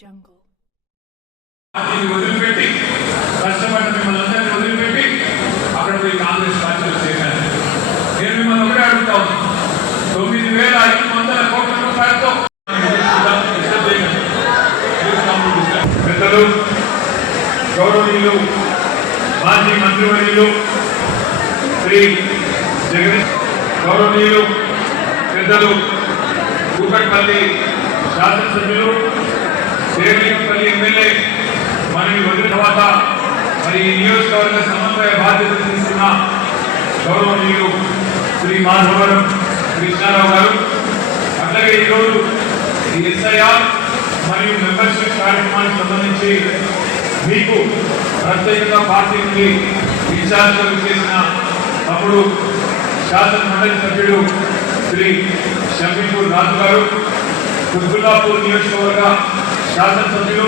Jungle. వదిలిపెట్టి కష్టపడ్డ మిమ్మల్ని అందరినీ వదిలిపెట్టి అక్కడ పోయి కాంగ్రెస్ పార్టీలో చేశాను. నేను మిమ్మల్ని ఒకటే అడుగుతా ఉన్నాను, 9,500 కోట్ల రూపాయలతో పెద్దలు, గౌరవనీయులు, మాజీ మంత్రివర్యులు శ్రీ జగదీష్, గౌరవనీయులు పెద్దలు కూకట్పల్లి శాసనసభ్యులు, దేవలింగపల్లి ఎమ్మెల్యే మనని వదిలిన తర్వాత మరి నియోజకవర్గ సమన్వయ బాధ్యత తీసుకున్న గౌరవనీయులు శ్రీ మాధవరం కృష్ణారావు గారు, అట్లాగే ఈరోజు ఈ ఎస్ఐఆర్ మరియు మెంబర్షిప్ కార్యక్రమానికి సంబంధించి మీకు ప్రత్యేకంగా పార్టీ నుండి ఇన్ఛార్జ్ చేసిన అప్పుడు శాసన మండలి సభ్యుడు శ్రీ షమీపూర్ రాజు గారు, కుత్బుల్లాపూర్ నియోజకవర్గ శాసనసభ్యులు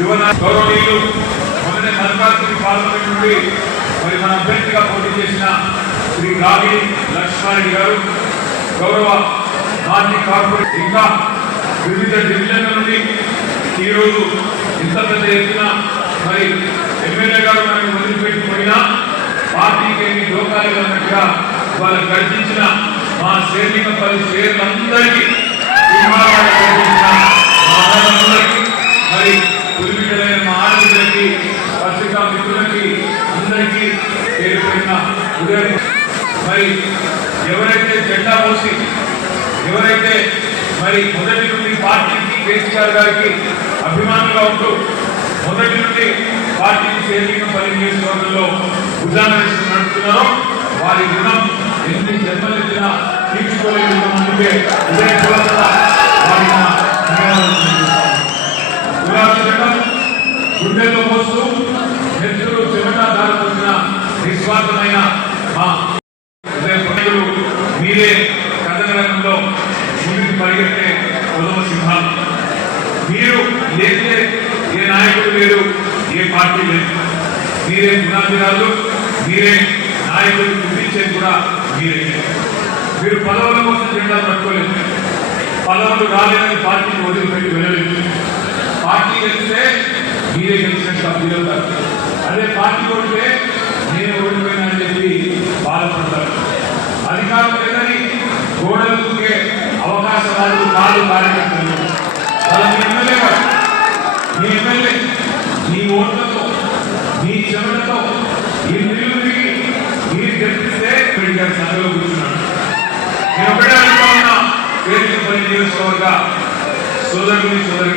యువన గౌరవనీయులు మొన్ననే మల్కాజ్గిరి పార్లమెంట్ నుండి మరి మన అభ్యర్థిగా పోటీ చేసిన శ్రీ రాగి లక్ష్మారెడ్డి గారు, గౌరవ మాజీ కార్పొరేట్, ఇంకా వివిధ డివిజన్ల నుండి ఈరోజు ఇంత పెద్ద ఎత్తున మరి ఎమ్మెల్యే గారు మనకు వదిలిపెట్టిపోయినా పార్టీకి ఎన్ని దోకాలు అన్నట్టుగా వాళ్ళు గర్జించిన మా శేర్లింగపల్లి షేర్లందరికీ మరి పులిబిడ్డలైన మా ఆడపిల్లలకి, పత్రికా మిత్రులకి అందరికీ పేరుపడిన ఉదయం మరి ఎవరైతే జెండా మోసి ఎవరైతే మరి మొదటి నుండి పార్టీకి కేసీఆర్ గారికి అభిమానులుగా ఉంటూ మొదటి నుండి పార్టీకి శేర్లింగపల్లి నియోజకవర్గంలో భుజాన వేసి నడుపుతున్నారో వారి రుణం ఎన్ని జన్మలెత్తినా తీర్చుకోలేని ముందుకే గుండెల్లో మోస్తూ నెత్తులు చెమట దారిపోసిన నిస్వార్థమైన మా పండుగలు మీరే కథనంలో ముందుకు పరిగెత్తే ఉదమ సింహాలు. మీరు లేస్తే ఏ నాయకుడు లేరు, ఏ పార్టీ లేదు. మీరే గుణాధిరాలు, మీరే నాయకులు చూపించేది కూడా మీరే. మీరు పదవుల కోసం జెండా పట్టుకోలేదు, పదవులు రాలేదని పార్టీని వదిలిపెట్టి వెళ్ళలేదు. పార్టీ గెలిస్తే మీరే గెలిచినట్టు అభ్యులుతారు, అదే పార్టీ కొడితే నేను ఓడిపోయినా అని చెప్పి బాధపడతారు. అధికారం లేదని గోడలు దూకే అవకాశాలు కాదు కార్యకర్తలు. వాళ్ళ మీ ఎమ్మెల్యే గారు, మీ ఎమ్మెల్యే మీ ఓట్లతో మీ చెమటతో ఈ నీళ్లు దిగి మీరు గెలిపిస్తే గారి సంఘలో కూర్చున్నాడు. నేను ఒకటే అడుగుతా ఉన్నా, శేర్లింగపల్లి నియోజకవర్గ సోదరుని సోదరి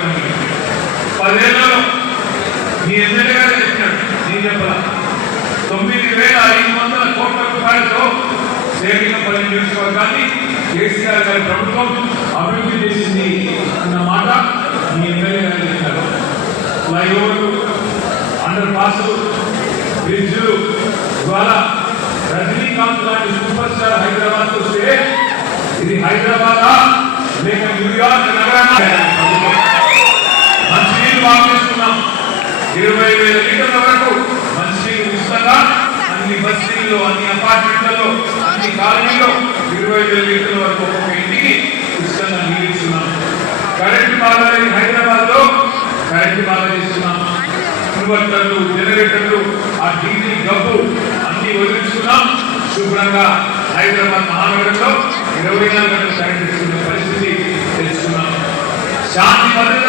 10 ఏళ్లలో మీ ఎమ్మెల్యే గారు చెప్పినాడు, నేను చెప్పాల 9,500 కోట్ల రూపాయలతో శేర్లింగపల్లి నియోజకవర్గాన్ని కేసీఆర్ గారి ప్రభుత్వం అభివృద్ధి చేసింది అన్న మాట మీ ఎమ్మెల్యే గారు చెప్పినారు. ఫ్లైఓవర్లు, అండర్ పాస్లు, బ్రిడ్జ్లు, ద్వారా రజనీకాంత్ లాంటి సూపర్ స్టార్ హైదరాబాద్ వస్తే ఇది హైదరాబాద్ లేక న్యూయార్క్ నగరాన్ని మంచినీళ్ళు బాగు చేస్తున్నాం. 20,000 లీటర్ల వరకు మంచినీళ్ళు ఉచితంగా అన్ని బస్తీల్లో, అన్ని అపార్ట్మెంట్లలో, అన్ని కాలనీలో 20,000 లీటర్ల వరకు ఒక్కొక్క ఇంటికి ఉచితంగా నీళ్ళు ఇస్తున్నాం. కరెంటు బాగా లేని హైదరాబాద్ లో కరెంటు బాగా చేస్తున్నాం. ఇన్వర్టర్లు, జనరేటర్లు, ఆ డీజిల్ గబ్బు అన్ని వదిలించుకున్నాం. శుభ్రంగా హైదరాబాద్ మహానగరంలో 24 గంటలు కరెంట్ ఇస్తున్న పరిస్థితి తెలుసుకున్నాం. శాంతి భద్రత